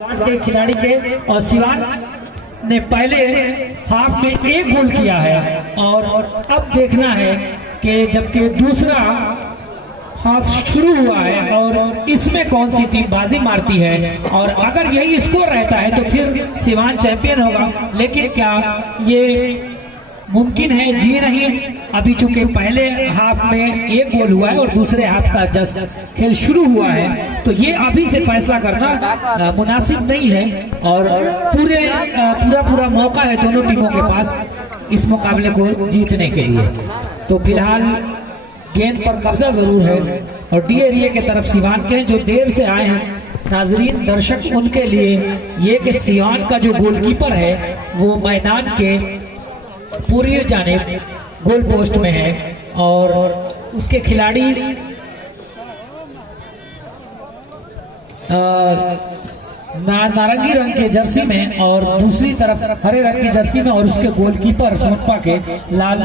सिवान के खिलाड़ी के और सिवान ने पहले हाफ में एक गोल किया है और अब देखना है कि जबकि दूसरा हाफ शुरू हुआ है और इसमें कौन सी टीम बाजी मारती है और अगर यही स्कोर रहता है तो फिर सिवान चैंपियन होगा। लेकिन क्या ये मुमकिन है? जी नहीं। अभी चूंकि पहले हाफ में एक गोल हुआ है और दूसरे हाफ का जस्ट खेल शुरू हुआ है तो ये अभी से फैसला करना मुनासिब नहीं है और पूरा मौका है दोनों टीमों के पास इस मुकाबले को जीतने के लिए। तो फिलहाल गेंद पर कब्जा जरूर है और डी एरिया के तरफ सिवान के जो देर से आए हैं नाजरीन दर्शक उनके लिए ये कि सिवान का जो गोलकीपर है वो मैदान के पूरी जानिब गोल पोस्ट में है और उसके खिलाड़ी नारंगी रंग के जर्सी में और दूसरी तरफ हरे रंग की जर्सी में और उसके गोलकीपर सोनपा के लाल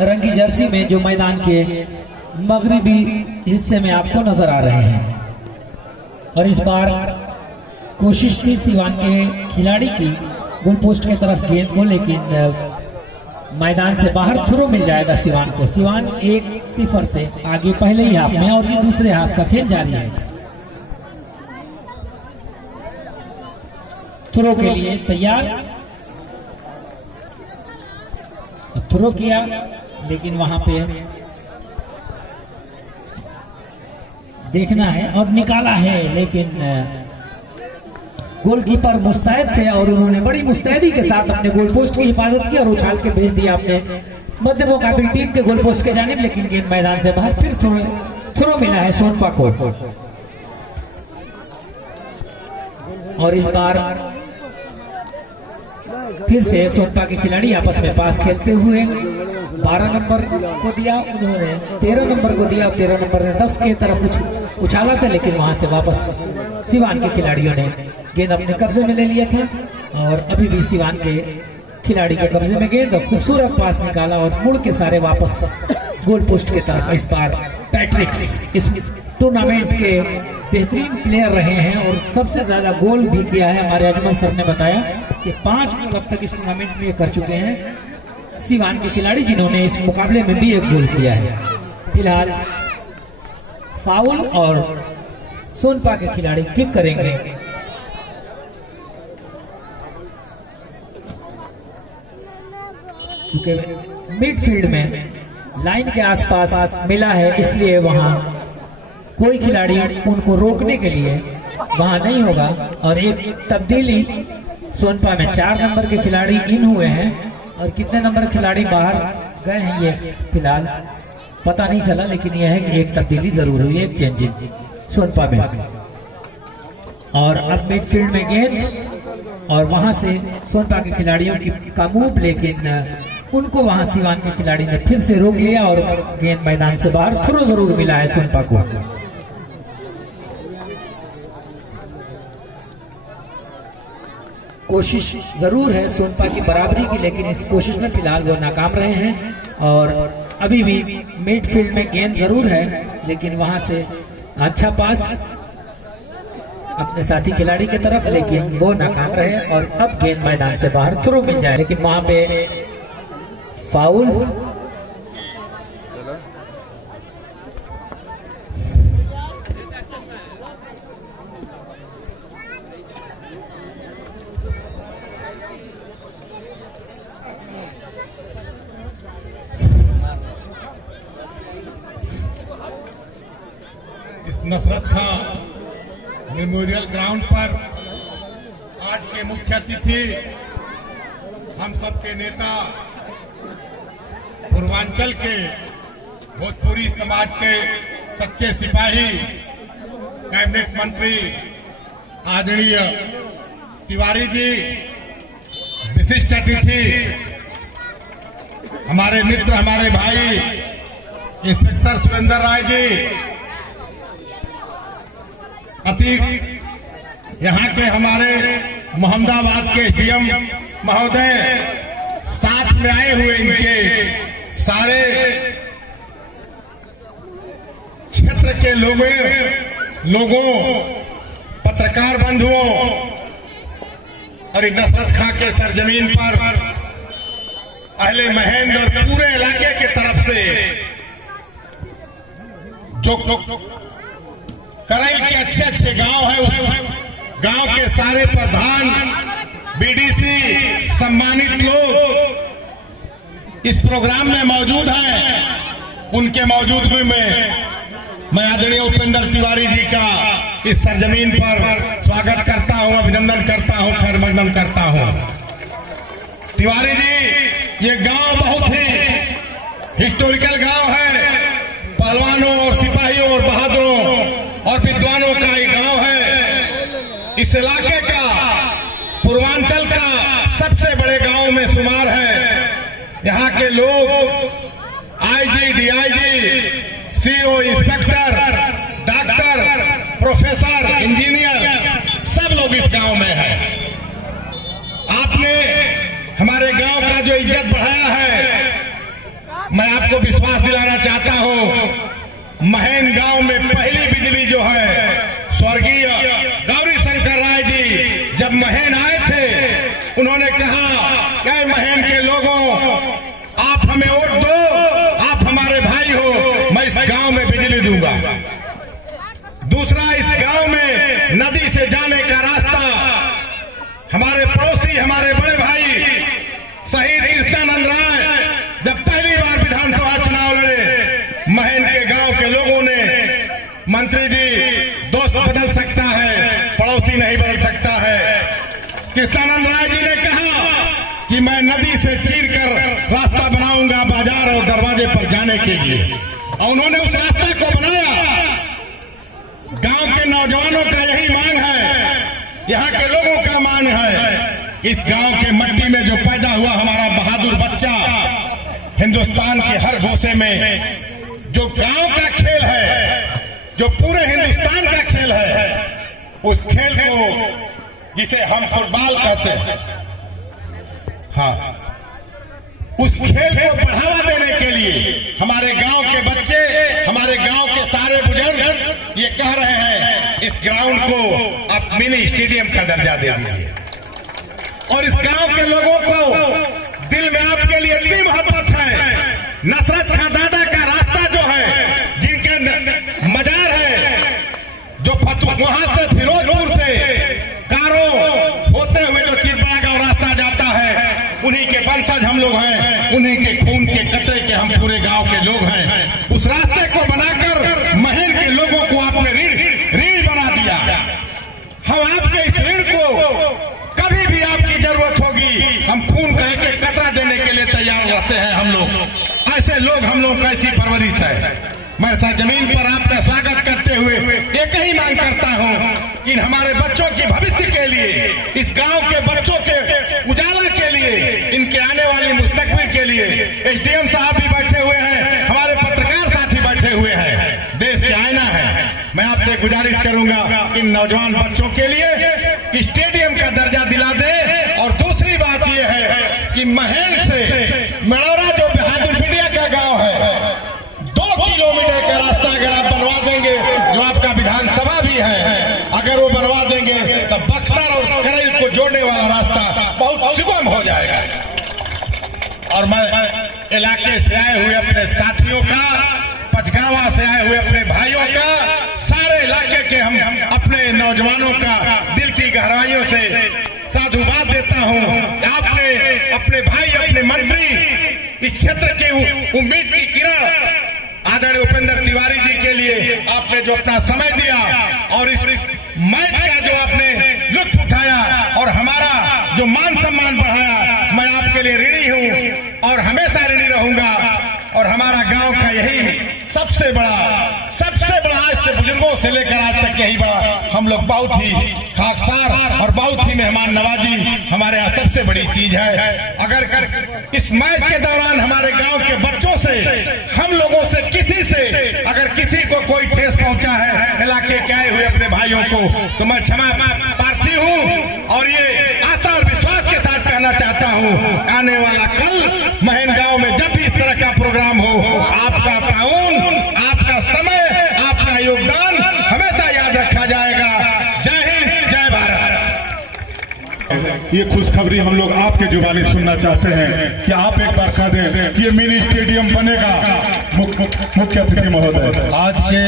रंग की जर्सी में जो मैदान के मगरिबी हिस्से में आपको नजर आ रहे हैं। और इस बार कोशिश थी सिवान के खिलाड़ी की गोल पोस्ट की तरफ गेंद को, लेकिन मैदान से बाहर थ्रो मिल जाएगा सिवान को। सिवान 1-0 से आगे पहले ही हाफ में और ये दूसरे हाफ का खेल जारी है। थ्रो के लिए तैयार, थ्रो किया लेकिन वहां पे देखना है और निकाला है, लेकिन गोलकीपर मुस्तैद थे और उन्होंने बड़ी मुस्तैदी के साथ अपने गोल पोस्ट की हिफाजत की और उछाल के भेज दिया अपने मध्य मुकाबली टीम के गोल पोस्ट के जानिब। लेकिन गेंद मैदान से बाहर फिर थ्रो मिला है सोनपा को और इस बार फिर से सोनपा के खिलाड़ी आपस में पास खेलते हुए 12 नंबर को दिया, उन्होंने 13 नंबर को दिया और 13 नंबर ने 10 के तरफ उछाला था, लेकिन वहां से वापस सिवान के खिलाड़ियों ने गेंद अपने कब्जे में ले लिया था और अभी भी सिवान के खिलाड़ी के कब्जे में गेंद और खूबसूरत पास निकाला और मुड़ के सारे वापस गोल पोस्ट की तरफ। इस बार पैट्रिक्स इस टूर्नामेंट के बेहतरीन प्लेयर रहे हैं और सबसे ज्यादा गोल भी किया है। हमारे अजमल सर ने बताया कि 5 गोल अब तक इस टूर्नामेंट में कर चुके हैं सिवान के खिलाड़ी, जिन्होंने इस मुकाबले में भी एक गोल किया है। फिलहाल फाउल और सोनपा के खिलाड़ी किक करेंगे। क्योंकि मिडफील्ड में लाइन के आसपास मिला है इसलिए वहां कोई खिलाड़ी उनको रोकने के लिए वहां नहीं होगा। और एक तब्दीली सोनपा में 4 नंबर के खिलाड़ी इन हुए हैं और कितने नंबर खिलाड़ी बाहर गए हैं ये फिलहाल पता नहीं चला, लेकिन यह है कि एक तब्दीली जरूर हुई है, एक चेंजिंग सोनपा में। और अब मिडफील्ड में गेंद और वहां से सोनपा के खिलाड़ियों का मूव, लेकिन उनको वहां सिवान के खिलाड़ी ने फिर से रोक लिया और गेंद मैदान से बाहर थ्रो जरूर मिला है सोनपा को। कोशिश जरूर है सोनपा की बराबरी की, लेकिन इस कोशिश में फिलहाल वो नाकाम रहे हैं और अभी भी मिडफील्ड में गेंद जरूर है, लेकिन वहां से अच्छा पास अपने साथी खिलाड़ी की तरफ, लेकिन वो नाकाम रहे और अब गेंद मैदान से बाहर थ्रो मिल जाए, लेकिन वहां पे फाउल। इस नुसरत खां मेमोरियल ग्राउंड पर आज के मुख्य अतिथि हम सबके नेता, पूर्वांचल के भोजपुरी समाज के सच्चे सिपाही, कैबिनेट मंत्री आदरणीय तिवारी जी, विशिष्ट अतिथि हमारे मित्र, हमारे भाई इंस्पेक्टर सुरेंद्र राय जी, यहाँ के हमारे मोहम्मदाबाद के एसडीएम महोदय, साथ में आए हुए इनके सारे क्षेत्र के लोगों पत्रकार बंधुओं और नसरत खां के सरजमीन पर अहले महेंद्र और पूरे इलाके की तरफ से जो करैल के अच्छे अच्छे गांव है, उस गांव के सारे प्रधान, बीडीसी, सम्मानित लोग इस प्रोग्राम में मौजूद हैं। उनके मौजूदगी में मैं आदरणीय उपेंद्र तिवारी जी का इस सरजमीन पर स्वागत करता हूं, अभिनंदन करता हूं, खैर मकदम करता हूं। तिवारी जी, ये गांव बहुत ही हिस्टोरिकल गांव है। पहलवानों और सिपाहियों और बहादुरों और विद्वानों का ये गांव है। इस इलाके का पूर्वांचल का सबसे बड़े गांव में शुमार है। यहाँ के लोग IG, DIG, CO, inspector, doctor, professor, engineer सब लोग इस गांव में हैं। आपने हमारे गांव का जो इज्जत बढ़ाया है, मैं आपको विश्वास दिलाना चाहता हूं। महेन गांव में पहली बिजली जो है, स्वर्गीय गौरी शंकर राय जी जब महेन आए थे, उन्होंने कहा कि महेन के लोगों, आप हमें वोट दो, आप हमारे भाई हो, मैं इस गांव में बिजली दूंगा। दूसरा, इस गांव में नदी से जाने का रास्ता हमारे पड़ोसी, हमारे बड़े भाई शहीद कृष्णानंद राय जब पहली बार विधानसभा चुनाव लड़े, महेन के गांव के लोगों ने, मंत्री जी, दोस्त बदल सकता है, पड़ोसी नहीं बदल सकता है। कृष्णानंद राय जी ने कहा कि मैं नदी से चीर कर रास्ता बनाऊंगा बाजार और दरवाजे पर जाने के लिए, और उन्होंने उस रास्ते को बनाया। गांव के नौजवानों का यही मांग है, यहाँ के लोगों का मांग है। इस गांव के मट्टी में जो पैदा हुआ हमारा बहादुर बच्चा, हिंदुस्तान के हर गोसे में जो गांव का खेल है, जो पूरे हिंदुस्तान का खेल है, उस खेल को जिसे हम फुटबॉल कहते हैं, हाँ, उस खेल को बढ़ावा देने के लिए हमारे गांव के बच्चे, हमारे गांव के सारे बुजुर्ग ये कह रहे हैं, इस ग्राउंड को आप मिनी स्टेडियम का दर्जा दे दीजिए। और इस गांव के लोगों को दिल में आपके लिए इतनी मोहब्बत है। नसरत खां दादा का रास्ता जो है, जिनके मजार है, जो वहां से फिरोजपुर से कारो होते हुए जो चिरबड़ा गांव रास्ता जाता है, उन्हीं के वंशज हम लोग हैं, उन्हीं के खून के कतरे के हम पूरे गांव के लोग हैं। उस रास्ते को बनाकर महेन के लोगों को आपने ऋणी बना दिया। हम आपके इस ऋण को कभी भी आपकी जरूरत होगी, हम खून का एक एक कतरा देने के लिए तैयार रहते हैं। हम लोग ऐसे लोग, हम लोग का ऐसी परवरिश है। मैं सरजमीन पर आपका स्वागत करते हुए एक ही मांग करता हूं कि हमारे बच्चों की भविष्य के लिए, इस गांव के बच्चों के उजाला के लिए, इनके आने वाली मुस्तकबिल के लिए एसडीएम साहब भी बैठे हुए हैं, हमारे पत्रकार साथी बैठे हुए हैं, देश के आईना है। मैं आपसे गुजारिश करूंगा इन नौजवान बच्चों के लिए स्टेडियम का दर्जा दिला दे। और दूसरी बात यह है कि महेन से मेड़ौरा जो बहादुर बिडिया का गांव है, 2 किलोमीटर का रास्ता अगर आप बनवा देंगे, जो आपका विधानसभा भी है, अगर वो बनवा देंगे तो बक्सर और करैल को जोड़ने वाला रास्ता बहुत सुगम हो जाएगा। और मैं इलाके से आए हुए अपने साथियों का, पचगावा से आए हुए अपने भाइयों का, सारे इलाके के हम अपने नौजवानों का दिल की गहराइयों से साधुवाद देता हूं। आपने अपने भाई, अपने मंत्री, इस क्षेत्र की उम्मीद की किरण आदरणीय उपेंद्र तिवारी जी के लिए आपने जो अपना समय दिया और इस मैच का जो आपने लुत्फ उठाया और हमारा जो मान सम्मान बढ़ाया, मैं आपके लिए ऋणी हूं और हमेशा ऋणी रहूंगा। और हमारा गांव का यही सबसे बड़ा आज से बुजुर्गों से लेकर आज तक यही बड़ा, हम लोग बहुत ही खाकसार और बहुत ही मेहमान नवाजी हमारे यहाँ सबसे बड़ी चीज है। अगर इस मैच के दौरान हमारे गांव के बच्चों से, हम लोगों से, किसी से अगर किसी को कोई ठेस पहुंचा है इलाके के आए हुए अपने भाइयों को, तो मैं क्षमा प्रार्थी हूं। और ये आशा और विश्वास के साथ कहना चाहता हूं, आने वाला कल महेन गांव में जब भी इस तरह का प्रोग्राम हो, आपका ताउन, आपका समय, आपका योगदान हमेशा याद रखा जाएगा। जय हिंद, ये खुशखबरी हम लोग आपके जुबानी सुनना चाहते हैं कि आप एक बार कह दें कि ये मिनी स्टेडियम बनेगा। मुख्य अतिथि महोदय, आज के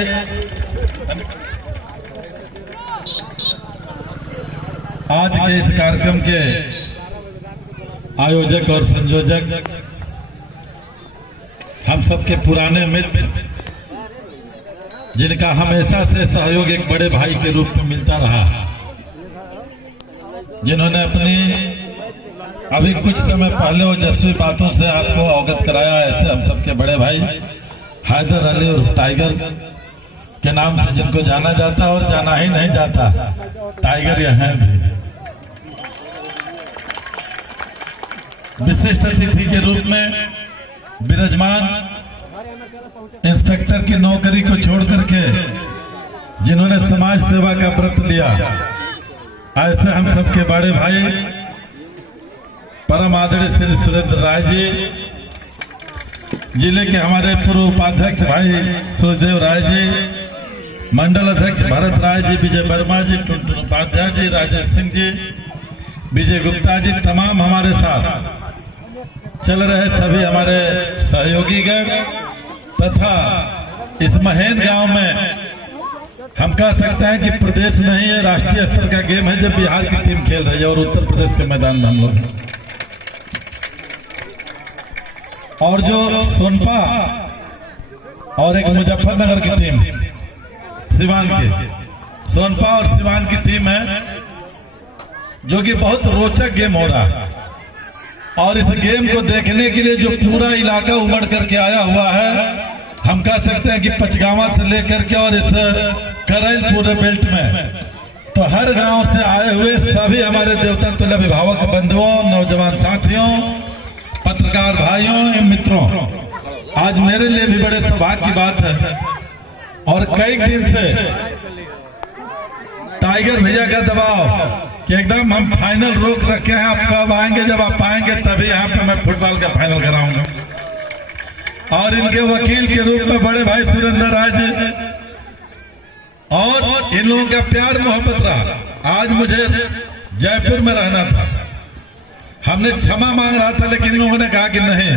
इस कार्यक्रम के आयोजक और संयोजक हम सबके पुराने मित्र, जिनका हमेशा से सहयोग एक बड़े भाई के रूप में मिलता रहा, जिन्होंने अपनी अभी कुछ समय पहले ओजस्वी बातों से आपको अवगत कराया, ऐसे हम सबके बड़े भाई हैदर अली और टाइगर के नाम से जिनको जाना जाता और जाना ही नहीं जाता, टाइगर यहाँ भी विशिष्ट अतिथि के रूप में विराजमान इंस्पेक्टर की नौकरी को छोड़ करके जिन्होंने समाज सेवा का व्रत लिया, ऐसे हम सबके बड़े भाई परम आदरणीय श्री सुरेंद्र राय जी, जिले के हमारे पूर्व उपाध्यक्ष भाई सूर्यदेव राय जी, मंडल अध्यक्ष भरत राय जी, विजय वर्मा जी, टुनटुन उपाध्याय जी, राजेश सिंह जी, विजय गुप्ता जी, तमाम हमारे साथ चल रहे सभी हमारे सहयोगीगण तथा इस महेन गांव में हम कह सकते हैं कि प्रदेश नहीं है, राष्ट्रीय स्तर का गेम है जब बिहार की टीम खेल रही है और उत्तर प्रदेश के मैदान में हम लोग, और जो सोनपा और एक मुजफ्फरनगर की टीम सिवान की, सोनपा और सिवान की टीम है, जो कि बहुत रोचक गेम हो रहा है। और इस गेम को देखने के लिए जो पूरा इलाका उमड़ करके आया हुआ है, हम कह सकते हैं कि पचगावा से लेकर के और इस करैल पूरे बेल्ट में, तो हर गांव से आए हुए सभी हमारे देवता तुल्य अभिभावक बंधुओं, नौजवान साथियों, पत्रकार भाइयों एवं मित्रों, आज मेरे लिए भी बड़े सौभाग्य की बात है और कई दिन से टाइगर भैया का दबाव कि एकदम हम फाइनल रोक रखे हैं, आप कब आएंगे, जब आप आएंगे तभी यहाँ पे मैं फुटबॉल का फाइनल कराऊंगा। और इनके वकील के रूप में बड़े भाई सुरेंद्र राय जी, और इन लोगों का प्यार मोहब्बत रहा। आज मुझे जयपुर में रहना था, हमने क्षमा मांग रहा था, लेकिन इन लोगों ने कहा कि नहीं,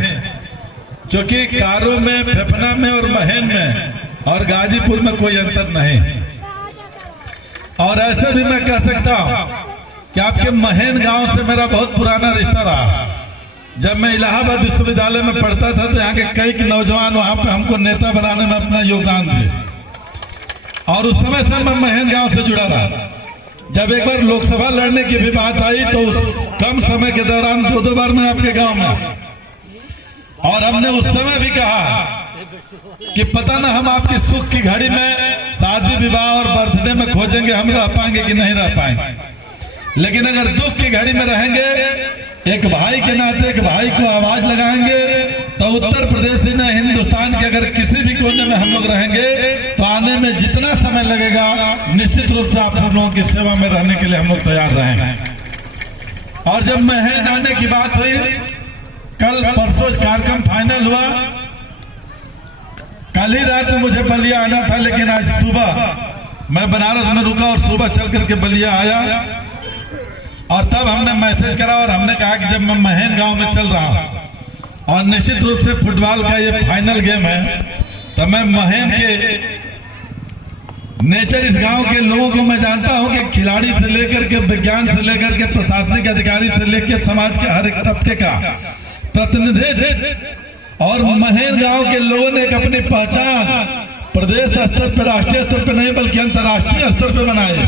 क्योंकि कारो में, फेफना में और महेन में और गाजीपुर में कोई अंतर नहीं। और ऐसे भी मैं कह सकता हूं कि आपके महेन गांव से मेरा बहुत पुराना रिश्ता रहा। जब मैं इलाहाबाद विश्वविद्यालय में पढ़ता था तो यहाँ के कई नौजवान वहां पे हमको नेता बनाने में अपना योगदान दिए, और उस समय से मैं महेन गांव से जुड़ा रहा। जब एक बार लोकसभा लड़ने की भी बात आई तो उस कम समय के दौरान 2 बार मैं आपके गांव में, और हमने उस समय भी कहा कि पता ना हम आपकी सुख की घड़ी में, शादी विवाह और बर्थडे में खोजेंगे, हम रह पाएंगे कि नहीं रह पाएंगे, लेकिन अगर दुख की घड़ी में रहेंगे, एक भाई के नाते एक भाई को आवाज लगाएंगे, तो उत्तर प्रदेश ही नहीं, हिंदुस्तान के अगर किसी भी कोने में हम लोग रहेंगे तो आने में जितना समय लगेगा, निश्चित रूप से आप सब लोगों की सेवा में रहने के लिए हम लोग तैयार रहेंगे। और जब महेन आने की बात हुई, कल परसों कार्यक्रम फाइनल हुआ, कल ही रात में मुझे बलिया आना था, लेकिन आज सुबह मैं बनारस में रुका और सुबह चल करके बलिया आया, और तब हमने मैसेज करा और हमने कहा कि जब मैं महेन गांव में चल रहा हूं और निश्चित रूप से फुटबॉल का ये फाइनल गेम है, तो मैं महेन के नेचर, इस गांव के लोगों को मैं जानता हूं कि खिलाड़ी से लेकर के, विज्ञान से लेकर के, प्रशासनिक अधिकारी से लेकर समाज के हर एक तबके का प्रतिनिधित्व, और महेन गांव के लोगों ने एक अपनी पहचान प्रदेश स्तर पर, राष्ट्रीय स्तर पर नहीं बल्कि अंतर्राष्ट्रीय स्तर पर बनाई।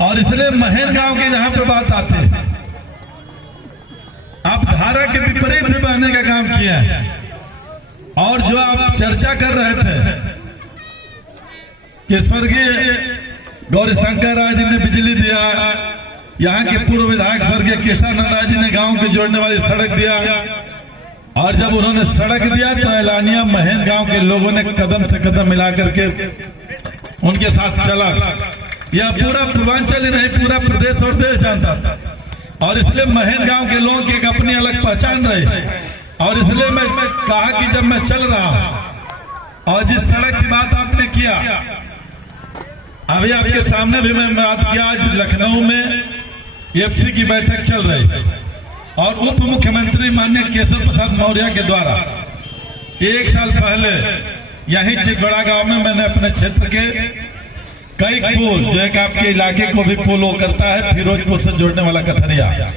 और इसलिए महेन गांव की जहां पे बात आती है, आप धारा के विपरीत भी बहने का काम किया है। और जो आप चर्चा कर रहे थे कि स्वर्गीय गौरीशंकर राय जी ने बिजली दिया, यहाँ के पूर्व विधायक स्वर्गीय केशवानंद राय जी ने गांव को जोड़ने वाली सड़क दिया, और जब उन्होंने सड़क दिया तो एलानिया महेन गांव के लोगों ने कदम से कदम मिला करके उनके साथ चला। यह पूरा पूर्वांचल ही नहीं, पूरा प्रदेश और देश जानता था, और इसलिए महेन गांव के लोगों की एक अपनी अलग पहचान रही। और इसलिए मैं कहा कि जब मैं चल रहा हूं, और जिस सड़क की बात आपने किया, अभी आपके सामने भी मैं बात किया, आज लखनऊ में एफसी की बैठक चल रही है और उप मुख्यमंत्री माननीय केशव प्रसाद मौर्य के द्वारा 1 साल पहले यही चिकबड़ा गांव में मैंने अपने क्षेत्र के कई पुल, जो एक आपके इलाके को भी पुल वो करता है, फिरोजपुर से जोड़ने वाला कथरिया,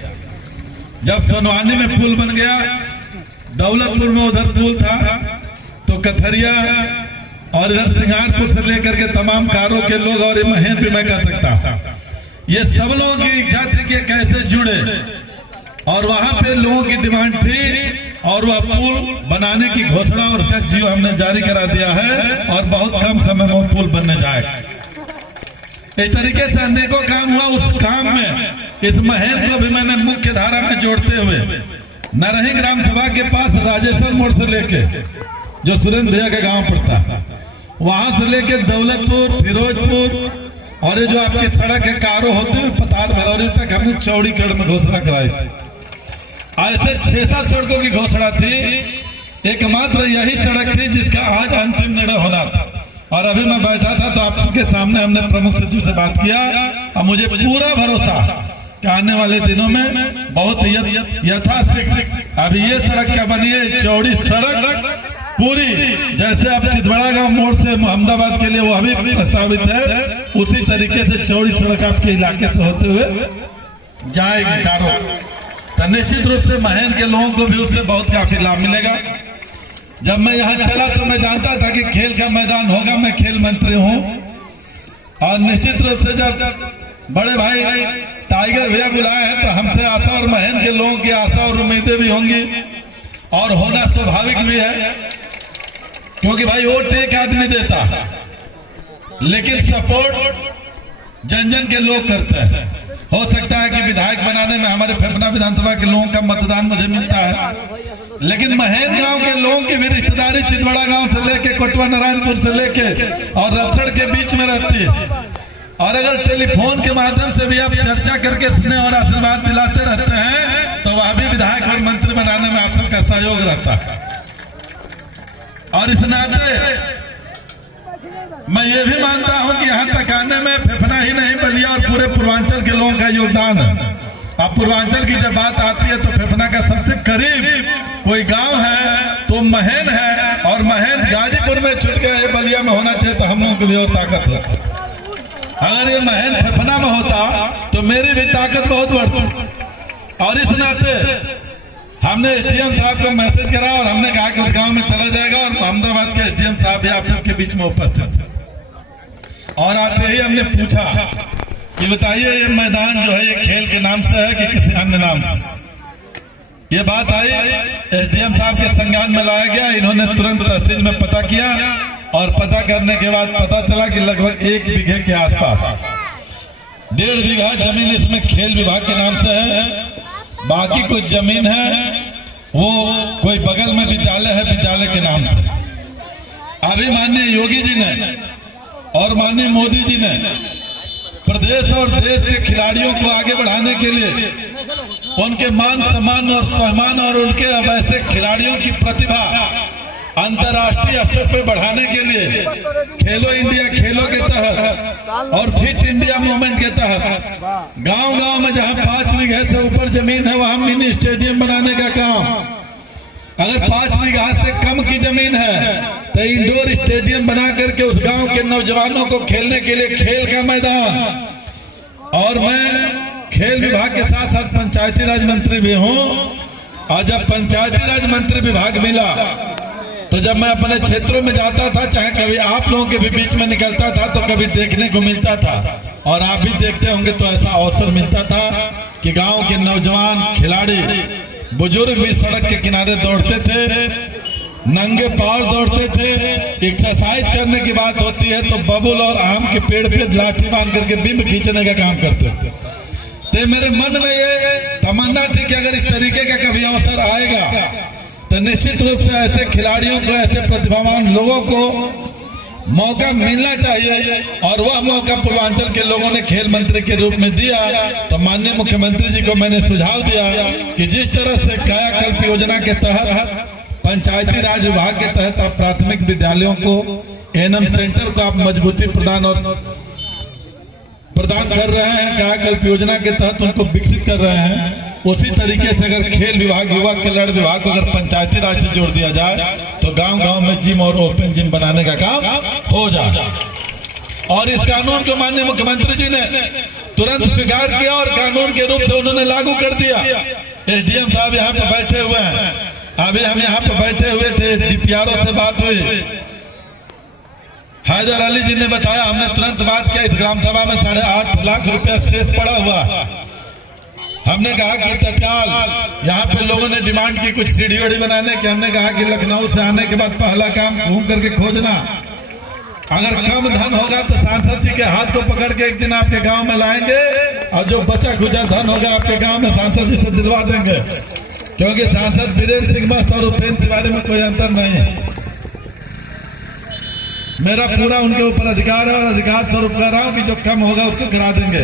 जब सोनवानी में पुल बन गया, दौलतपुर में उधर पुल था, तो कथरिया और इधर सिंगारपुर से लेकर के तमाम कारों के लोग और ये महेंद्र भी मैं कह सकता, ये सब लोगों की इच्छा थी कि कैसे जुड़े और वहां पे लोगों की डिमांड थी और वह पुल बनाने की घोषणा और उसका जियो हमने जारी करा दिया है और बहुत कम समय में पुल बनने जाएगा। इस तरीके से अनेकों काम हुआ। उस काम में इस महेंद्र को भी मैंने मुख्य धारा में जोड़ते हुए नरही ग्राम सभा के पास राजेश्वर मोड़ से लेके जो सुरेंद्र भैया के गांव पड़ता है, वहां से लेके दौलतपुर, फिरोजपुर और ये जो आपकी सड़क है कारो होते हुए पताल भरौली तक हमने चौड़ीगढ़ में घोषणा कराई थी। ऐसे 6-7 सड़कों की घोषणा थी, एकमात्र यही सड़क थी जिसका आज अंतिम निर्णय होना था। और अभी मैं बैठा था तो आप सबके सामने हमने प्रमुख सचिव से बात किया और मुझे पूरा भरोसा कि आने वाले दिनों में बहुत यथाशीघ्र अभी ये सड़क क्या बनी है, चौड़ी सड़क पूरी, जैसे अब चितबड़ा गांव मोड़ से अहमदाबाद के लिए वो अभी प्रस्तावित है, उसी तरीके से चौड़ी सड़क आपके इलाके से होते हुए जाएगी कारो। तो निश्चित रूप से महेंद्र के लोगों को भी उससे बहुत काफी लाभ मिलेगा। जब मैं यहाँ चला तो मैं जानता था कि खेल का मैदान होगा, मैं खेल मंत्री हूँ और निश्चित रूप से जब बड़े भाई टाइगर भैया बुलाए हैं तो हमसे आशा और महेंद्र के लोगों की आशा और उम्मीदें भी होंगी और होना स्वाभाविक भी है, क्योंकि भाई वोट एक आदमी देता है लेकिन सपोर्ट जन जन के लोग करते हैं। हो सकता है कि विधायक बनाने में हमारे फेफना विधानसभा के लोगों का मतदान मुझे मिलता है, लेकिन महेंद्र गांव के लोगों की भी रिश्तेदारी चितबड़ा गांव से लेके कोटवा नारायणपुर से लेके और रफसड़ के बीच में रहती है। और अगर टेलीफोन के माध्यम से भी आप चर्चा करके स्नेह और आशीर्वाद दिलाते रहते हैं तो वह भी विधायक और मंत्री बनाने में आप सबका सहयोग रहता है। और इस नाते मैं ये भी मानता हूं कि यहाँ तक आने में फेफना ही नहीं बलिया और पूरे पूर्वांचल के लोगों का योगदान है। अब पूर्वांचल की जब बात आती है तो फेफना का सबसे करीब कोई गांव है तो महेंद्र है, और महेंद्र गाजीपुर में छूट गया, ये बलिया में होना चाहिए तो हम लोगों की भी और ताकत होती। अगर ये महेंद्र फेफना में होता तो मेरी भी ताकत बहुत बढ़ती। और इस नाते हमने एसडीएम साहब को मैसेज करा और हमने कहा कि उस गांव में चला जाएगा और अहमदाबाद के एसडीएम साहब भी आप सबके बीच में उपस्थित थे। और आते ही हमने पूछा कि बताइए ये मैदान जो है ये खेल के नाम से है कि किसी अन्य नाम से। ये बात आई, एसडीएम साहब के संज्ञान में लाया गया, इन्होंने तुरंत तहसील में पता किया और पता करने के बाद पता चला कि लगभग 1 बीघे के आसपास 1.5 बीघा जमीन इसमें खेल विभाग के नाम से है, बाकी कुछ जमीन है वो कोई बगल में विद्यालय है, विद्यालय के नाम से। अभी माननीय योगी जी ने और माननीय मोदी जी ने प्रदेश और देश के खिलाड़ियों को आगे बढ़ाने के लिए उनके मान सम्मान और सम्मान और उनके वैसे खिलाड़ियों की प्रतिभा अंतर्राष्ट्रीय स्तर पर बढ़ाने के लिए खेलो इंडिया खेलों के तहत और फिट इंडिया मूवमेंट के तहत गांव-गांव में जहां 5 बीघे से ऊपर जमीन है वहां मिनी स्टेडियम बनाने का काम, अगर 5 बीघा से कम की जमीन है तो इंडोर स्टेडियम बना करके उस गांव के नौजवानों को खेलने के लिए खेल का मैदान। और मैं खेल विभाग के साथ साथ पंचायती राज मंत्री भी हूं, और जब पंचायती राज मंत्री विभाग मिला तो जब मैं अपने क्षेत्रों में जाता था, चाहे कभी आप लोगों के भी बीच में निकलता था तो कभी देखने को मिलता था और आप भी देखते होंगे तो ऐसा अवसर मिलता था कि गांव के नौजवान खिलाड़ी बुजुर्ग भी सड़क के किनारे दौड़ते थे, नंगे पांव दौड़ते थे। एक्सरसाइज करने की बात होती है तो बबुल और आम के पेड़ पे लाठी बांध करके बिंब खींचने का काम करते थे। तो मेरे मन में ये तमन्ना थी कि अगर इस तरीके का कभी अवसर आएगा तो निश्चित रूप से ऐसे खिलाड़ियों को, ऐसे प्रतिभावान लोगों को मौका मिलना चाहिए। और वह मौका पूर्वांचल के लोगों ने खेल मंत्री के रूप में दिया। तो माननीय मुख्यमंत्री जी को मैंने सुझाव दिया कि जिस तरह से कायाकल्प योजना के तहत पंचायती राज विभाग के तहत आप प्राथमिक विद्यालयों को एनएम सेंटर को आप मजबूती प्रदान और प्रदान कर रहे हैं, कायाकल्प योजना के तहत उनको विकसित कर रहे हैं, उसी तरीके से अगर खेल विभाग, युवा कल्याण विभाग को अगर पंचायती राज से जोड़ दिया जाए तो गांव गांव में जिम और ओपन जिम बनाने का काम हो जाए। और इस कानून को माननीय मुख्यमंत्री जी ने तुरंत स्वीकार किया और कानून के रूप से उन्होंने लागू कर दिया। एसडीएम साहब यहाँ पे बैठे हुए हैं, अभी हम यहाँ पे बैठे हुए थे, डीपीआरओ से बात हुई, हैदर अली जी ने बताया, हमने तुरंत बात किया। इस ग्राम सभा में 8.5 लाख रुपया शेष पड़ा हुआ। हमने कहा कि तत्काल यहाँ पे लोगों ने डिमांड की कुछ सीढ़ी वड़ी बनाने की। हमने कहा कि लखनऊ से आने के बाद पहला काम घूम करके खोजना, अगर कम धन होगा तो सांसद जी के हाथ को पकड़ के एक दिन आपके गांव में लाएंगे और जो बचा खुचा धन होगा आपके गांव में सांसद जी से दिलवा देंगे, क्योंकि सांसद वीरेंद्र सिंह मस्त और उपेंद्र तिवारी में कोई अंतर नहीं है। मेरा पूरा उनके ऊपर अधिकार है और अधिकार स्वरूप कह रहा हूं कि जो कम होगा उसको करा देंगे।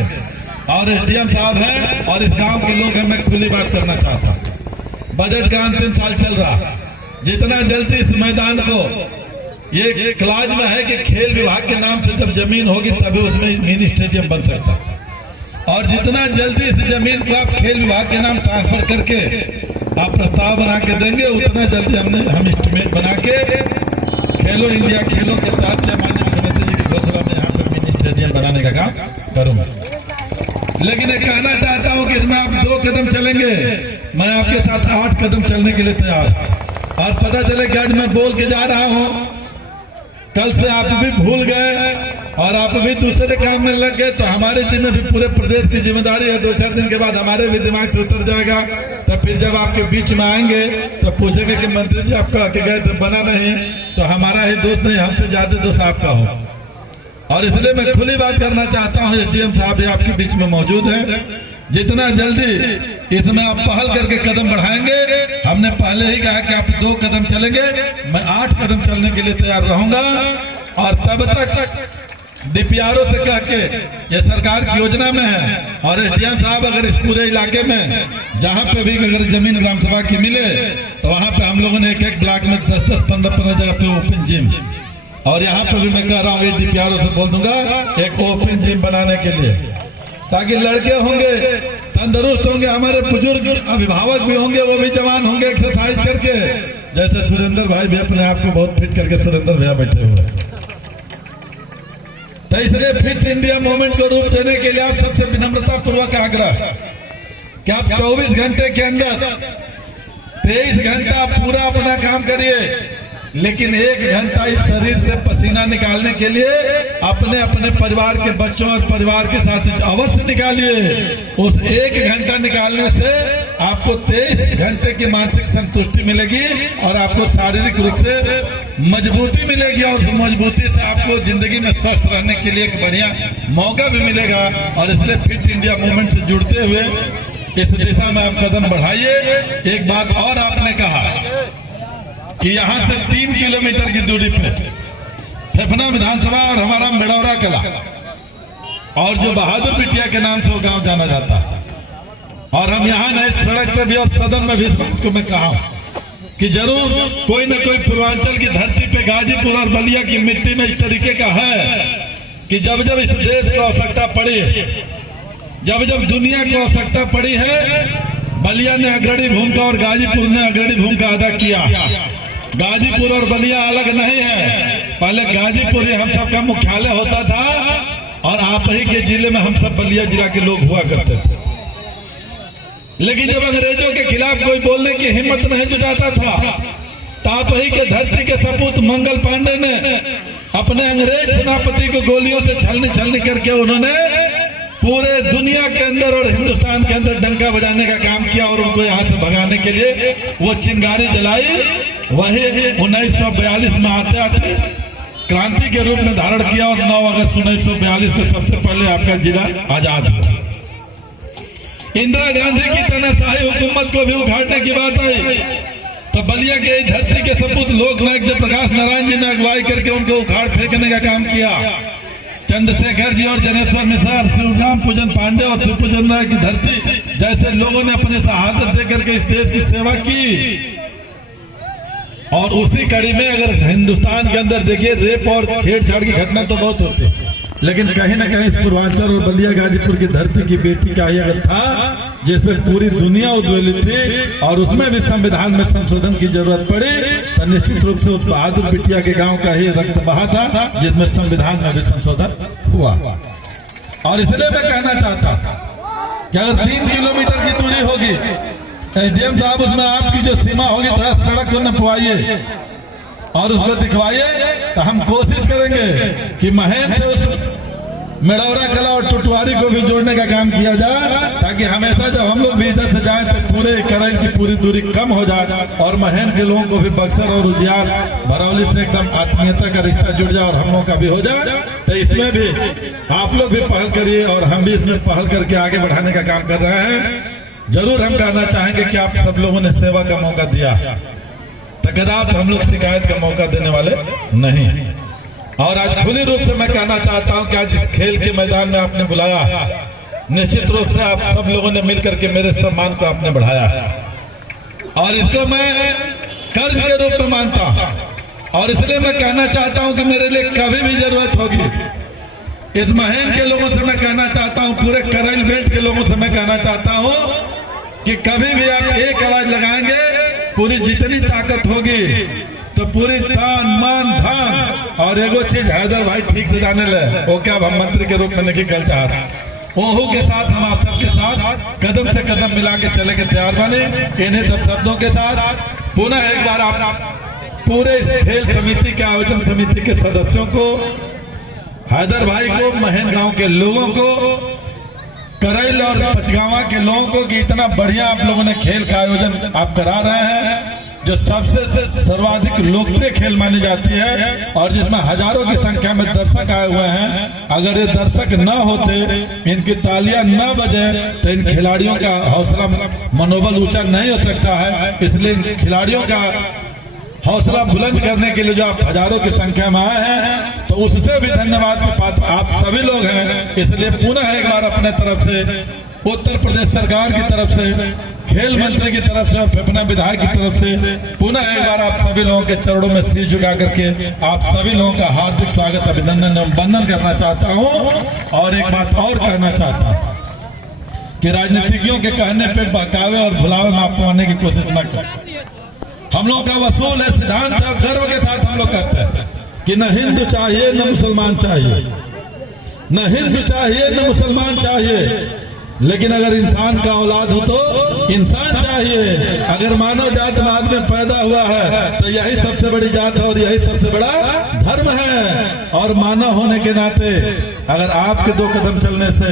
और एसडीएम साहब हैं और इस गांव के लोग हैं, मैं खुली बात करना चाहता हूं। बजट का अंतिम साल चल रहा, जितना जल्दी इस मैदान को, ये क्लाज में है कि खेल विभाग के नाम से जब जमीन होगी तभी उसमें मिनी स्टेडियम बन सकता है, और जितना जल्दी इस जमीन को आप खेल विभाग के नाम ट्रांसफर करके आप प्रस्ताव बना के देंगे, उतना जल्दी हम एस्टिमेट बना के खेलो इंडिया खेलों के तहत माननीय मुख्यमंत्री जी की घोषणा में यहाँ पर मिनी स्टेडियम बनाने का काम करूंगा। लेकिन एक कहना चाहता हूं कि इसमें आप 2 कदम चलेंगे, मैं आपके साथ 8 कदम चलने के लिए तैयार। और पता चले कि आज मैं बोल के जा रहा हूं, कल से आप भी भूल गए और आप भी दूसरे काम में लग गए, तो हमारे जिम्मे भी पूरे प्रदेश की जिम्मेदारी है। 2-4 दिन के बाद हमारे भी दिमाग से उतर जाएगा, तब फिर जब आपके बीच में आएंगे तो पूछेंगे कि मंत्री जी आपका आके गए थे, बना नहीं, तो हमारा ही दोस्त नहीं, हमसे ज्यादा दोस्त आपका हो। और इसलिए मैं खुली बात करना चाहता हूं, एसडीएम साहब भी आपके बीच में मौजूद है, जितना जल्दी इसमें आप पहल करके कदम बढ़ाएंगे, हमने पहले ही कहा कि आप 2 कदम चलेंगे, मैं 8 कदम चलने के लिए तैयार रहूंगा। और तब तक डीपीआरओ से कह के, ये सरकार की योजना में है, और एसडीएम साहब अगर इस पूरे इलाके में जहां पे भी अगर जमीन ग्राम सभा की मिले तो वहां पे हम लोगों ने एक ब्लॉक में 10-10, 15-15 जगह पे ओपन जिम, और यहाँ पे भी मैं कह रहा हूँ डीपीआरओ से बोल दूंगा एक ओपन जिम बनाने के लिए, ताकि लड़के होंगे तंदुरुस्त होंगे, हमारे बुजुर्ग अभिभावक भी होंगे, वो भी जवान होंगे एक्सरसाइज करके, जैसे सुरेंद्र भाई भी अपने आप को बहुत फिट करके सुरेंद्र भैया बैठे हुए। तो इसलिए फिट इंडिया मूवमेंट को रूप देने के लिए आप सबसे विनम्रता पूर्वक आग्रह कि आप 24 घंटे के अंदर 23 घंटा पूरा अपना काम करिए, लेकिन 1 घंटा इस शरीर से पसीना निकालने के लिए अपने अपने परिवार के बच्चों और परिवार के साथ अवश्य निकालिए। उस 1 घंटा निकालने से आपको 23 घंटे की मानसिक संतुष्टि मिलेगी और आपको शारीरिक रूप से मजबूती मिलेगी, और उस मजबूती से आपको जिंदगी में स्वस्थ रहने के लिए एक बढ़िया मौका भी मिलेगा। और इसलिए फिट इंडिया मूवमेंट से जुड़ते हुए इस दिशा में आप कदम बढ़ाइए। एक बात और आपने कहा कि यहाँ से 3 किलोमीटर की दूरी पे फेफना विधानसभा और हमारा मेड़ौरा कला, और जो बहादुर बिटिया के नाम से वो गांव जाना जाता है, और हम यहाँ नए सड़क पे भी और सदन में भी इस बात को मैं कहा कि जरूर कोई न कोई पूर्वांचल की धरती पे गाजीपुर और बलिया की मिट्टी में इस तरीके का है कि जब जब इस देश को आवश्यकता पड़ी, जब जब दुनिया को आवश्यकता पड़ी है, बलिया ने अग्रणी भूमिका और गाजीपुर ने अग्रणी भूमिका अदा किया। गाजीपुर और बलिया अलग नहीं है, पहले गाजीपुर ही हम सबका मुख्यालय होता था, और आप ही के जिले में हम सब बलिया जिला के लोग हुआ करते थे। लेकिन जब अंग्रेजों के खिलाफ कोई बोलने की हिम्मत नहीं जुटाता था, तो आप ही के धरती के सपूत मंगल पांडे ने अपने अंग्रेज सेनापति को गोलियों से छलनी करके उन्होंने पूरे दुनिया के अंदर और हिंदुस्तान के अंदर डंका बजाने का काम किया, और उनको यहाँ से भगाने के लिए वो चिंगारी जलाई। वही 1942 में आते क्रांति के रूप में धारण किया, और 9 अगस्त 1942 को सबसे पहले आपका जिला आजाद हुआ। इंदिरा गांधी की तानाशाही हुकूमत को भी उखाड़ने की बात आई, तो बलिया के धरती के सपूत लोकनायक जयप्रकाश नारायण जी ने अगुवाई करके उनको उखाड़ फेंकने का काम किया। चंद्रशेखर जी और जनेश्वर मिश्रा, शिवराम पूजन पांडे और शिवपूजन राय की धरती जैसे लोगों ने अपनी शहादत देकर के इस देश की सेवा की। और उसी कड़ी में अगर हिंदुस्तान के अंदर देखिए, रेप और छेड़छाड़ की घटना तो बहुत होती है, लेकिन कहीं ना कहीं इस पूर्वांचल और बलिया गाजीपुर की धरती की बेटी का ही अगर था जिसमें पूरी दुनिया उद्वेलित थी और उसमें भी संविधान में संशोधन की जरूरत पड़ी, तो निश्चित रूप से उस बहादुर बिटिया के गांव का ही रक्त बहा था जिसमें संविधान में भी संशोधन हुआ। और इसलिए मैं कहना चाहता कि अगर 3 किलोमीटर की दूरी होगी, एसडीएम साहब उसमें आपकी जो सीमा होगी थोड़ा सड़क को नपवाइए और उसको दिखवाइए, तो हम कोशिश करेंगे कि महेंद्र से उस मेड़ौरा कला और टुटवारी को भी जोड़ने का काम किया जाए, ताकि हमेशा जब हम लोग भी इधर से जाएं तो पूरे करैल की पूरी दूरी कम हो जाए और महेंद्र के लोगों को भी बक्सर और उजियार भरौली से एकदम आत्मीयता का रिश्ता जुड़ जाए और हम लोग का भी हो जाए। तो इसमें भी आप लोग भी पहल करिए और हम भी इसमें पहल करके आगे बढ़ाने का काम कर रहे हैं। जरूर हम कहना चाहेंगे कि आप सब लोगों ने सेवा का मौका दिया, तो कदाप हम लोग शिकायत का मौका देने वाले नहीं। और आज खुली रूप से मैं कहना चाहता हूं कि आज इस खेल के मैदान में आपने बुलाया, निश्चित रूप से आप सब लोगों ने मिलकर के मेरे सम्मान को आपने बढ़ाया और इसको मैं कर्ज के रूप में मानता हूं। और इसलिए मैं कहना चाहता हूं कि मेरे लिए कभी भी जरूरत होगी, इस महेंद्र के लोगों से मैं कहना चाहता हूं, पूरे करैल बेल्ट के लोगों से मैं कहना चाहता हूं कि कभी भी आप एक आवाज लगाएंगे, पूरी जितनी ताकत होगी तो पूरी तान मान धान और एगो चीज हैदर भाई ठीक से जाने ले, वो क्या हम मंत्री के रूप में नहीं कल चाह रहे, ओहू के साथ हम आप सबके साथ कदम से कदम मिला के चले के तैयार बने। इन्हीं सब शब्दों के साथ पुनः एक बार आप पूरे इस खेल समिति के आयोजन समिति के सदस्यों को, हैदर भाई को, महेंद्र गांव के लोगों को, करैल और पचगावा के लोगों को कि इतना बढ़िया आप लोगों ने खेल का आयोजन आप करा रहे हैं, जो सबसे सर्वाधिक लोकप्रिय खेल मानी जाती है और जिसमें हजारों की संख्या में दर्शक आए हुए हैं। अगर ये दर्शक न होते, इनकी तालियां न बजे, तो इन खिलाड़ियों का हौसला मनोबल ऊंचा नहीं हो सकता है। इसलिए इन खिलाड़ियों का हौसला बुलंद करने के लिए जो आप हजारों की संख्या में आए हैं, तो उससे भी धन्यवाद के पात्र आप सभी लोग हैं। इसलिए पुनः एक बार अपने तरफ से, उत्तर प्रदेश सरकार की तरफ से, खेल मंत्री की तरफ से और फेफना विधायक की तरफ से पुनः एक बार आप सभी लोगों के चरणों में सिर झुका करके आप सभी लोगों का हार्दिक स्वागत, अभिनंदन एवं वंदन करना चाहता हूं। और एक बात और कहना चाहता हूं कि राजनीतिज्ञों के कहने पे बहकावे और भुलावे माफ पाने की कोशिश न करें। हम लोग का वसूल है, सिद्धांत है, गर्व के साथ हम लोग कहते हैं कि न हिंदू चाहिए न मुसलमान चाहिए, न हिंदू चाहिए न मुसलमान चाहिए, लेकिन अगर इंसान का औलाद हो तो इंसान चाहिए। अगर मानव जात में आदमी पैदा हुआ है तो यही सबसे बड़ी जात है और यही सबसे बड़ा धर्म है। और मानव होने के नाते अगर आपके 2 कदम चलने से,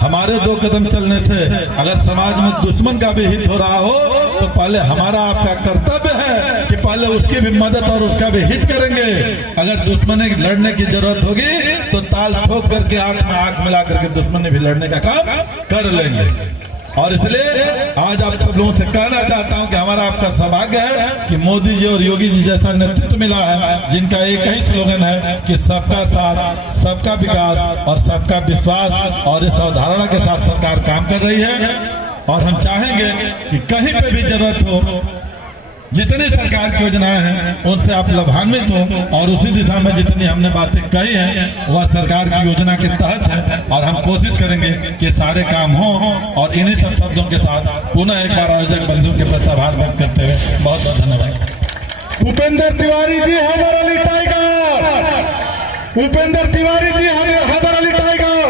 हमारे 2 कदम चलने से अगर समाज में दुश्मन का भी हित हो रहा हो, तो पहले हमारा आपका कर्तव्य है कि पहले उसकी भी मदद और उसका भी हित करेंगे। अगर दुश्मनी लड़ने की जरूरत होगी तो ताल ठोक करके आंख में आंख मिला करके दुश्मनी भी लड़ने का काम कर लेंगे। और इसलिए आज आप सब लोगों से कहना चाहता हूं कि हमारा आपका सौभाग्य है कि मोदी जी और योगी जी जैसा नेतृत्व मिला है, जिनका एक ही स्लोगन है कि सबका साथ, सबका विकास और सबका विश्वास। और इस अवधारणा के साथ सरकार काम कर रही है और हम चाहेंगे कि कहीं पे भी जरूरत हो, जितनी सरकार की योजनाएं हैं उनसे आप लाभान्वित हो और उसी दिशा में जितनी हमने बातें कही हैं वह सरकार की योजना के तहत है। और हम कोशिश करेंगे कि सारे काम हो। और इन्हीं सब शब्दों के साथ पुनः एक बार आयोजक बंधु के प्रति आभार व्यक्त करते हुए बहुत बहुत धन्यवाद। Upendra Tiwari ji, Haider Ali tiger, Upendra Tiwari ji, Haider Ali tiger.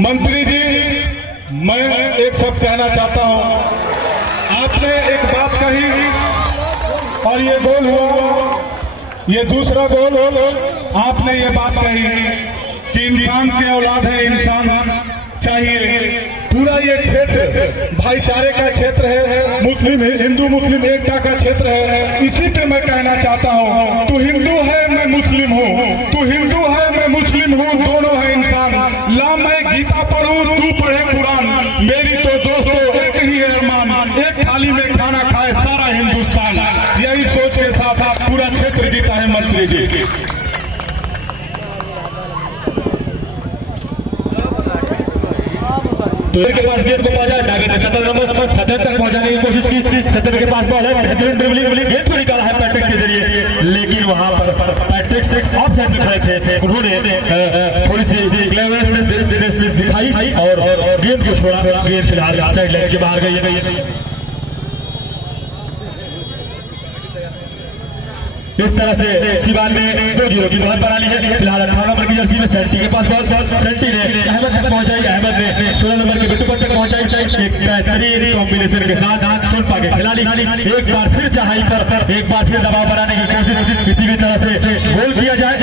मंत्री जी, मैं एक शब्द कहना चाहता हूं। आपने एक बात कही और ये गोल हुआ, ये दूसरा गोल। आपने ये बात कही कि इंसान की औलाद है, इंसान चाहिए। पूरा ये क्षेत्र भाईचारे का क्षेत्र है, मुस्लिम हिंदू मुस्लिम एकता का क्षेत्र है। इसी पे मैं कहना चाहता हूँ, तू हिंदू है मैं मुस्लिम हूँ, तू हिंदू है मैं मुस्लिम हूँ, दोनों है इंसान। ला मैं गीता पढ़ूं तू पढ़े कुरान, मेरी तो दोस्तों एक ही अरमान, एक थाली में खाना खाए सारा हिंदुस्तान। यही सोच के साथ आप पूरा क्षेत्र जीता है मंत्री जी। तो के पास गेंद को पहुंचा, टारगेट ने 17 नंबर 17 तक पहुंचाने की कोशिश की, 17 के पास बॉल है, बेहतरीन ड्रिबलिंग, गेंद को निकाला है पैट्रिक के जरिए, लेकिन वहां पर पैट्रिक से ऑफ साइड में खड़े थे, उन्होंने थोड़ी सी क्लेवरनेस दिखाई और गेंद को छोड़ा, गेंद फिलहाल साइड लाइन के बाहर गई। इस तरह से सिवान ने 2-0 की बढ़त बना ली है। फिलहाल 18 नंबर की जर्सी में सेंटी के पास बॉल, सेंटी ने अहमद तक पहुंचाई, अहमद ने 16 नंबर के बिट्टू तक पहुंचाई, एक बेहतरीन कॉम्बिनेशन के साथ सोनपा के खिलाड़ी एक बार फिर चढ़ाई पर, एक बार फिर दबाव बनाने की कोशिश, किसी भी तरह से गोल किया जाए।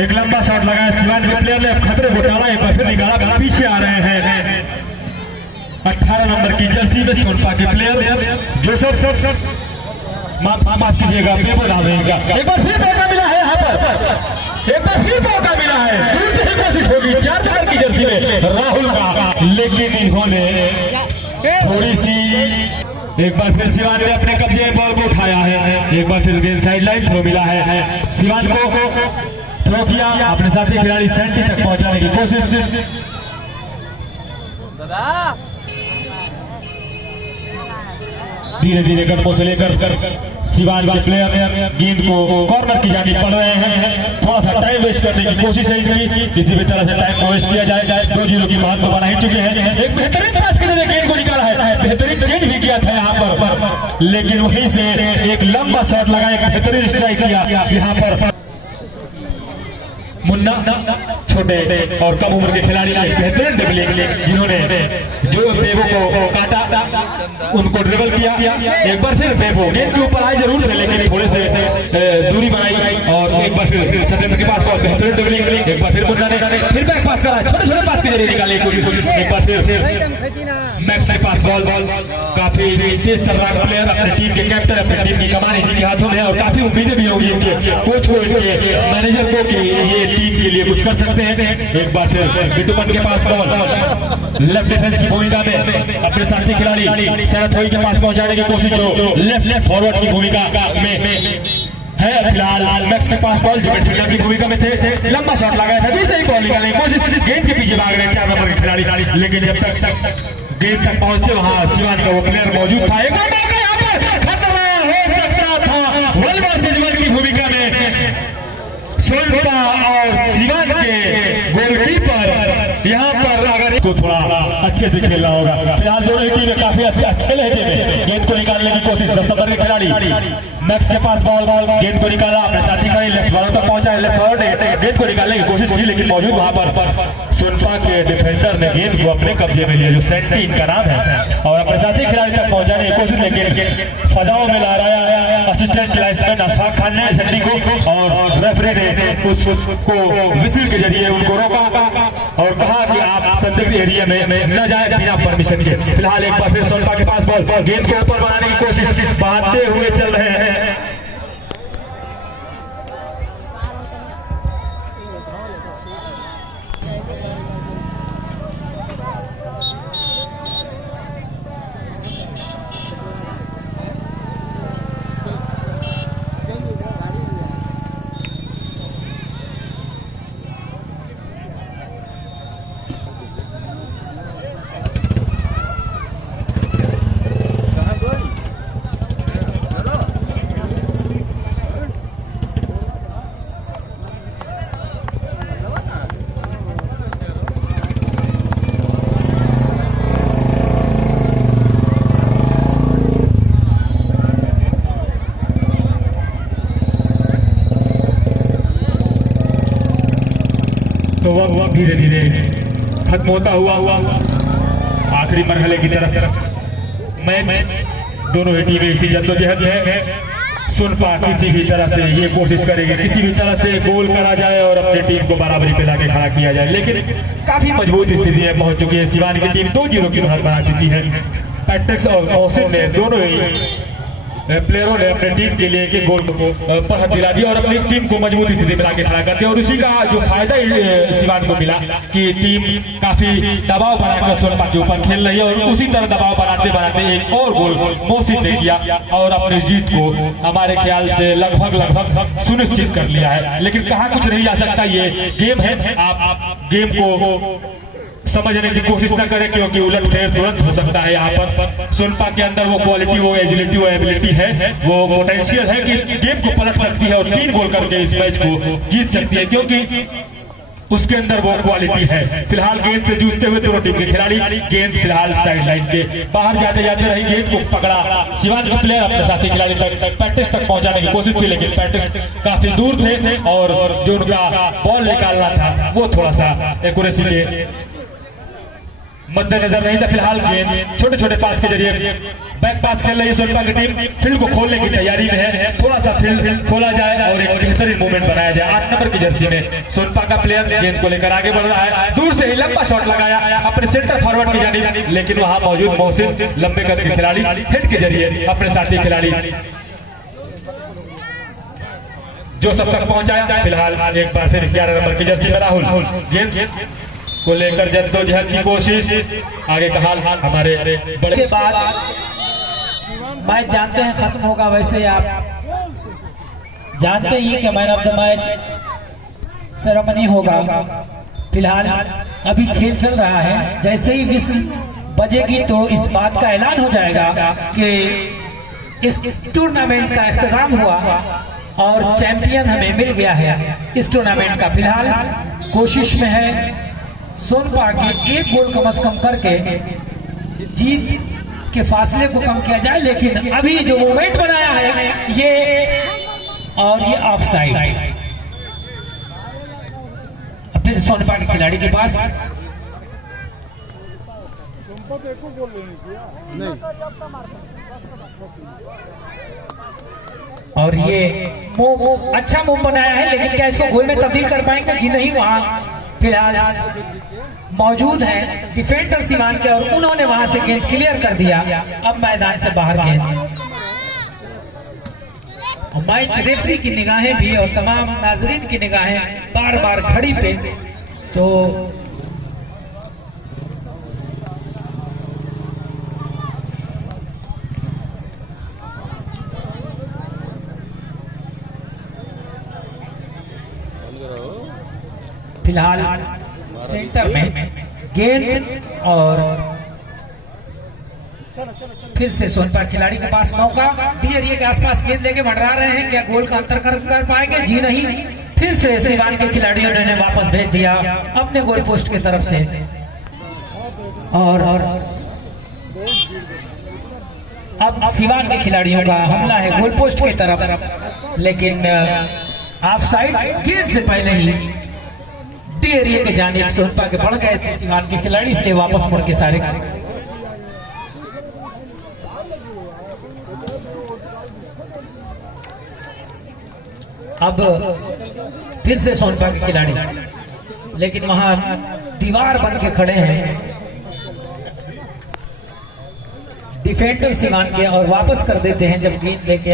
एक लंबा शॉट लगाया सिवान के प्लेयर ने, खतरे को टाला, एक बार फिर निकाला, पीछे आ रहे हैं 18 नंबर की जर्सी में सोनपा के प्लेयर जोसेफ, माफ कीजिएगा, बेबो नाम है इनका। एक बार फिर मौका मिला है यहाँ पर, एक बार फिर मौका मिला है, दूसरी कोशिश होगी 4 नंबर की जर्सी में राहुल का, लेकिन इन्होंने थोड़ी सी, एक बार फिर सिवान ने अपने कब्जे में बॉल को उठाया है, एक बार फिर गेंद साइड लाइन थ्रो मिला है, सिवान को थ्रो किया, अपने साथी खिलाड़ी सेंटी तक पहुंचाने की कोशिश, धीरे धीरे कदमों से लेकर सिवान के प्लेयर गेंद को कॉर्नर की जानी पड़ रहे हैं, थोड़ा सा टाइम वेस्ट करने की कोशिश है इनकी, किसी भी तरह से टाइम को वेस्ट किया जाए। 2-0 की महत्व बना ही चुके हैं, एक बेहतरीन पास के जरिए गेंद को निकाला है, बेहतरीन चेंज भी किया था यहाँ पर, लेकिन वहीं से एक लंबा शॉट लगा, एक बेहतरीन स्ट्राइक किया यहाँ पर मुन्ना, छोटे और कम उम्र के खिलाड़ी बेहतरीन ड्रिबलिंग, जिन्होंने जो बेबो को काटा, उनको ड्रिबल किया, एक बार फिर बेबो गेंद के ऊपर आए जरूर थे, लेकिन थोड़े से दूरी बनाई, और एक बार फिर सत्येंद्र के पास बहुत बेहतरीन ड्रिबलिंग, एक बार फिर मुन्ना ने फिर बैक पास करा, छोटे छोटे पास के जरिए निकालने की कोशिश, एक बार फिर मैक्स के पास बॉल, काफी तेज तर्रार प्लेयर, अपने टीम के कैप्टन, अपनी टीम की कमान इन्हीं के हाथों में है, और काफी उम्मीदें भी होगी इनके कोच को, इनके मैनेजर को कि ये टीम के लिए कुछ कर सकते हैं। एक बार फिर बिट्टूपन के पास बॉल, लेफ्ट डिफेंस की भूमिका में अपने साथी खिलाड़ी शरद होई के पास पहुंचाने की कोशिश, जो लेफ्ट फॉरवर्ड की भूमिका में है। फिलहाल मैक्स के पास बॉल, जो मिडफील्डर की भूमिका में थे, लंबा शॉट लगाया था, दूसरी बॉल निकालने की कोशिश, गेंद के पीछे भाग रहे 4 नंबर के खिलाड़ी, लेकिन जब तक गेंद तक पहुंचते वहां सिवान का वो प्लेयर मौजूद था, एक बार मौका यहाँ पर खत्म हो सकता था, 1 वर्सेस 1 की भूमिका में सोनपा और सिवान के गोलकीपर यहाँ पर अगर इसको थोड़ा अच्छे से खेलना होगा। फिलहाल दोनों ही टीमें काफी अच्छे लहजे में गेंद को निकालने की कोशिश, 10 नंबर के खिलाड़ी मैक्स के पास बॉल, गेंद को निकाला, अपने साथी खिलाड़ी लेफ्ट फॉरवर्ड तक पहुंचा है, लेफ्ट फॉरवर्ड ने गेंद को निकालने की कोशिश की, लेकिन मौजूद वहां पर सोनपा के डिफेंडर ने गेंद को अपने कब्जे में लिया, जो सेंटी इनका नाम है, और अपने साथी खिलाड़ी तक पहुंचाने की कोशिश, लेकिन फजाओं में लहराया असिस्टेंट लाइन्समैन अशफाक खान ने झंडी को, और रेफरी ने उसको विसिल के जरिए उनको रोका और कहा कि आप संदिग्ध एरिया में न जाए बिना परमिशन के। फिलहाल एक बार फिर सोनपा के पास बॉल, गेंद को ऊपर बनाने की कोशिश बहाते हुए चल रहे हैं, तो वक्त धीरे धीरे खत्म होता हुआ आखिरी मरहले की तरफ मैच दोनों ही टीमें इसी जद्दोजहद है। सोनपा किसी भी तरह से ये कोशिश करेगी, किसी भी तरह से गोल करा जाए और अपनी टीम को बराबरी पे लाके खड़ा किया जाए, लेकिन काफी मजबूत स्थिति में पहुंच चुकी है। सिवान की टीम 2-0 की बढ़त बना चुकी है। पैट्रिक्स और मोहसिन ने दोनों ही प्लेयरों ने अपने टीम के लिए एक गोल को बढ़त दिला दिया और अपनी टीम को मजबूती से मिला के खड़ा कर दिया। और उसी का जो फायदा सिवान को मिला कि टीम काफी दबाव बनाकर सोनपा के ऊपर खेल रही है और उसी तरह दबाव बनाते बनाते एक और गोल मोहसिन ने किया और अपनी जीत को हमारे ख्याल से लगभग सुनिश्चित कर लिया है। लेकिन कहा कुछ नहीं जा सकता, ये गेम है, आप गेम को समझने की कोशिश न करें क्योंकि उलटफेर तुरंत हो सकता है। यहाँ पर सोनपा के अंदर वो क्वालिटी, वो एजिलिटी, वो एबिलिटी है, वो पोटेंशियल है कि गेम को पलट सकती है और 3 गोल करके इस मैच को जीत सकती है क्योंकि उसके अंदर वो क्वालिटी है। फिलहाल गेंद से जूझते हुए दोनों टीम के खिलाड़ी, गेंद फिलहाल साइड लाइन के बाहर जाते जाते रही, गेंद को पकड़ा सिवान के प्लेयर अपने साथी खिलाड़ी तक पैंटिस तक पहुंचाने की कोशिश की लेकिन पैंटिस काफी दूर थे और जो उनका बॉल निकालना था वो थोड़ा सा एक्यूरेसी के मद्देनजर नहीं था। फिलहाल गेंद छोटे छोटे पास के जरिए बैक पास खेल रही है सोनपा की टीम, फील्ड को खोलने की तैयारी में है। थोड़ा सा फील्ड खोला जाए और एक बेहतरीन मूवमेंट बनाया जाए। 8 नंबर की जर्सी में सोनपा का प्लेयर गेंद को लेकर आगे बढ़ रहा है, दूर से ही लंबा शॉट लगाया अपने सेंटर फॉरवर्ड की जानिब, लेकिन वहां मौजूद मोहसिन लंबे कद के खिलाड़ी हेड के जरिए अपने साथी खिलाड़ी जो सब तक पहुंचाया। फिलहाल एक बार फिर 11 नंबर की जर्सी में राहुल गेंद को लेकर जद्दोजहद की कोशिश, आगे का हाल हमारे बड़े के बाद मैच जानते हैं खत्म होगा, वैसे आप जानते ही कि man of the match ceremony होगा। फिलहाल अभी खेल चल रहा है, जैसे ही विस्ल बजेगी तो इस बात का ऐलान हो जाएगा कि इस टूर्नामेंट का इख्तिताम हुआ और चैंपियन हमें मिल गया है इस टूर्नामेंट का। फिलहाल कोशिश में है सोनपा के 1 गोल कम से कम करके जीत के फासले को कम किया जाए, लेकिन अभी जो मूवमेंट बनाया है ये और ये ऑफ साइड। फिर सोनपा के खिलाड़ी के पास और ये मूव अच्छा मूव बनाया है, लेकिन क्या इसको गोल में तब्दील कर पाएंगे? जी नहीं, वहां फिलहाल मौजूद हैं डिफेंडर सिवान के और उन्होंने वहां से गेंद क्लियर कर दिया। अब मैदान से बाहर गेंद। मैच रेफरी की निगाहें भी और तमाम नाजरीन की निगाहें बार बार घड़ी पे, तो फिलहाल सेंटर में गेंद और फिर से सोनपा खिलाड़ी के पास मौका, डी एरिया के आसपास गेंद लेके मंडरा रहे हैं, क्या गोल का अंतर कर पाएंगे? जी नहीं, फिर से सिवान के खिलाड़ियों ने वापस भेज दिया अपने गोल पोस्ट की तरफ से और अब सिवान के खिलाड़ियों का हमला है गोल पोस्ट की तरफ, लेकिन ऑफ साइड गेंद से पहले ही डी एरिया के जानिब सोनपा के बढ़ गए थे सिवान के खिलाड़ी, इसलिए वापस मुड़ के सारे अब फिर से सोनपा के खिलाड़ी, लेकिन वहां दीवार बन के खड़े हैं डिफेंडर सिवान के और वापस कर देते हैं जब गेंद लेके